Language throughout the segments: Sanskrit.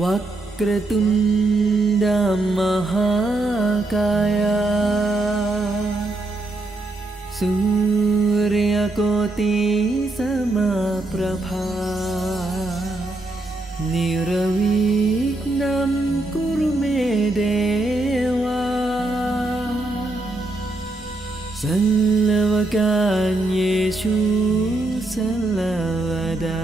वक्रतुण्ड महाकाया सूर्यकोटि समप्रभा निर्विघ्नं कुरु मे देवा सर्वकार्येषु सर्वदा।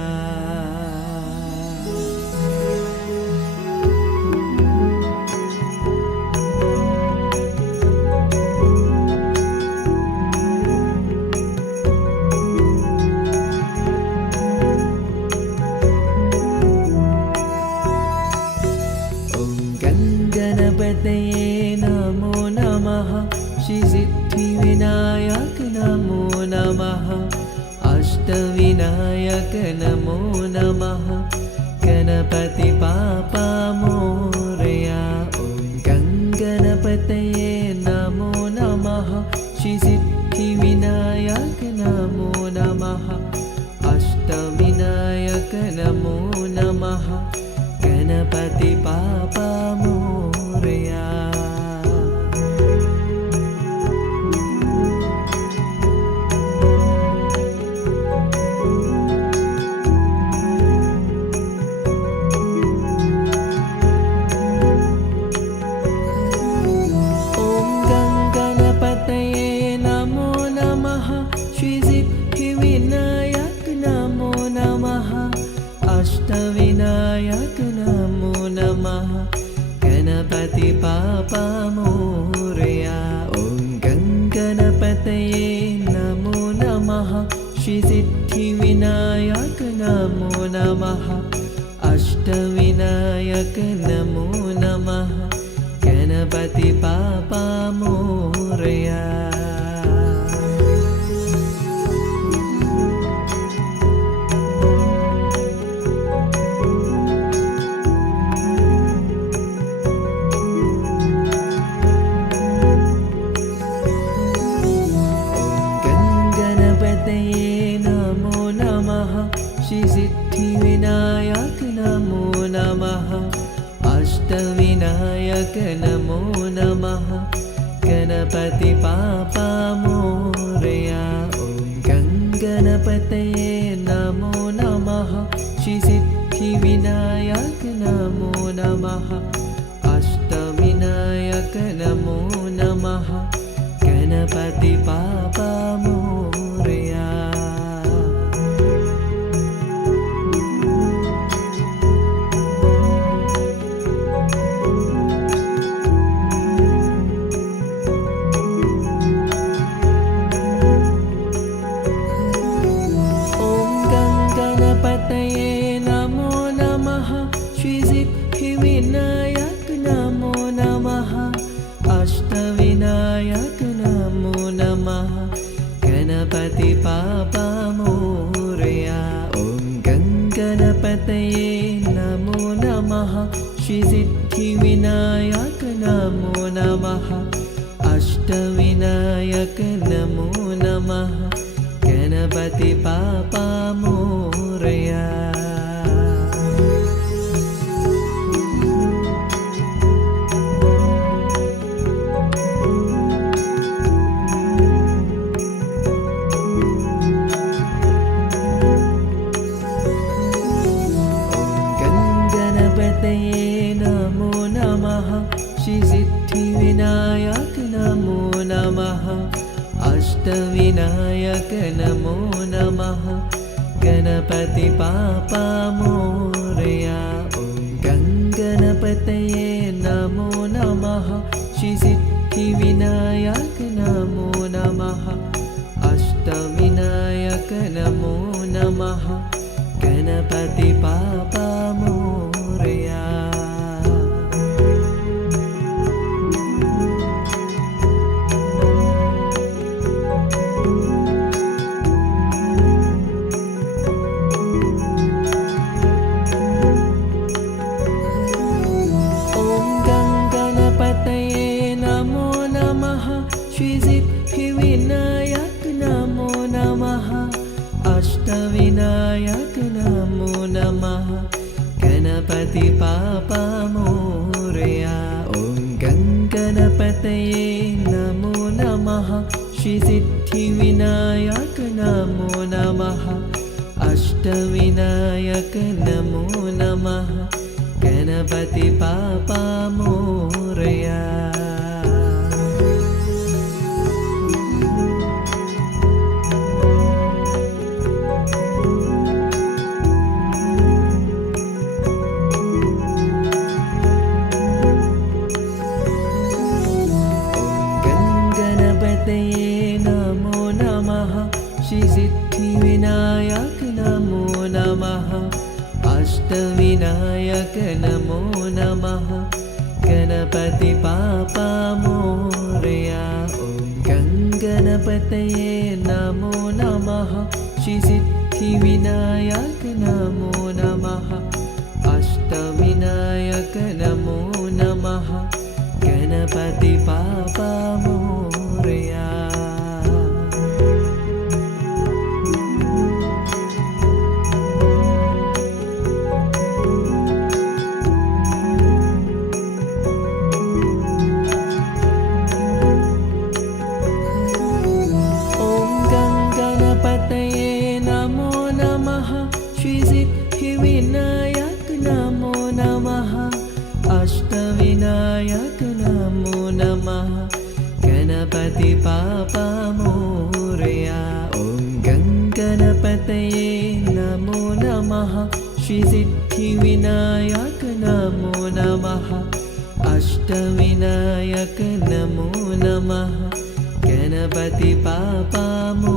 गणपतये नमो नमः। श्रीसिद्धिविनायक नमो नमः। अष्टविनायक नमो नमः। गणपति बाप्पा मोरया। ॐ गणपतये नमो नमः। श्रीसिद्धिविनायक नमो नमः। अष्टविनायक नमो नमः। गणपति बाप्पा मोरया। ॐ गणपतये नमो नमः। श्रीसिद्धिविनायक नमो नमः। अष्टविनायक नमो नमः। गणपति बाप्पा मोरया। ॐ गणपतये नमो नमः। श्रीसिद्धिविनायक नमो नमः। अष्टविनायक नमो नमः। गणपति बाप्पा मोरया। नमो नमः। श्रीसिद्धिविनायक नमो नमः। अष्टविनायक नमो नमः। गणपति बाप्पा मोरया। ॐ गणपतये नमो नमः। श्रीसिद्धिविनायक नमो नमः। अष्टविनायक नमो नमः। गणपति बाप्पा मोरया। गणपतये नमो नमः। श्रीसिद्धिविनायक नमो नमः। अष्टविनायक नमो नमः। गणपति बाप्पा मोरया। ॐ गणपतये नमो नमः। श्रीसिद्धिविनायक नमो नमः। अष्टविनायक नमो नमः। गणपति बाप्पा मोरया। गणपतये नमो नमः। श्रीसिद्धिविनायक नमो नमः। अष्टविनायक नमो नमः। गणपति बाप्पा मोरया। ॐ गणपतये नमो नमः। श्रीसिद्धिविनायक नमो नमः। अष्टविनायक नमो नमः। गणपति बाप्पा मोरया। श्रीसिद्धिविनायक नमो नमः। अष्टविनायक नमो नमः। नमः श्रीसिद्धिविनायक नमो नमः अष्टविनायक नमो नमः गणपति बाप्पा मोरया। नमो नमः श्रीसिद्धिविनायक नमो नमः अष्टविनायक नमो नमः गणपति बाप्पा मोरया। ॐ गणपतये नमो नमः श्रीसिद्धिविनायक नमो नमः अष्टविनायक नमो नमः गणपति बाप्पा मोरया। नमो नमः श्रीसिद्धिविनायक नमो नमः अष्टविनायक नमो नमः गणपति बाप्पा मोरया। ॐ गणपतये नमो नमः श्रीसिद्धिविनायक नमो नमः अष्टविनायक नमो नमः गणपति बाप्पा मोरया।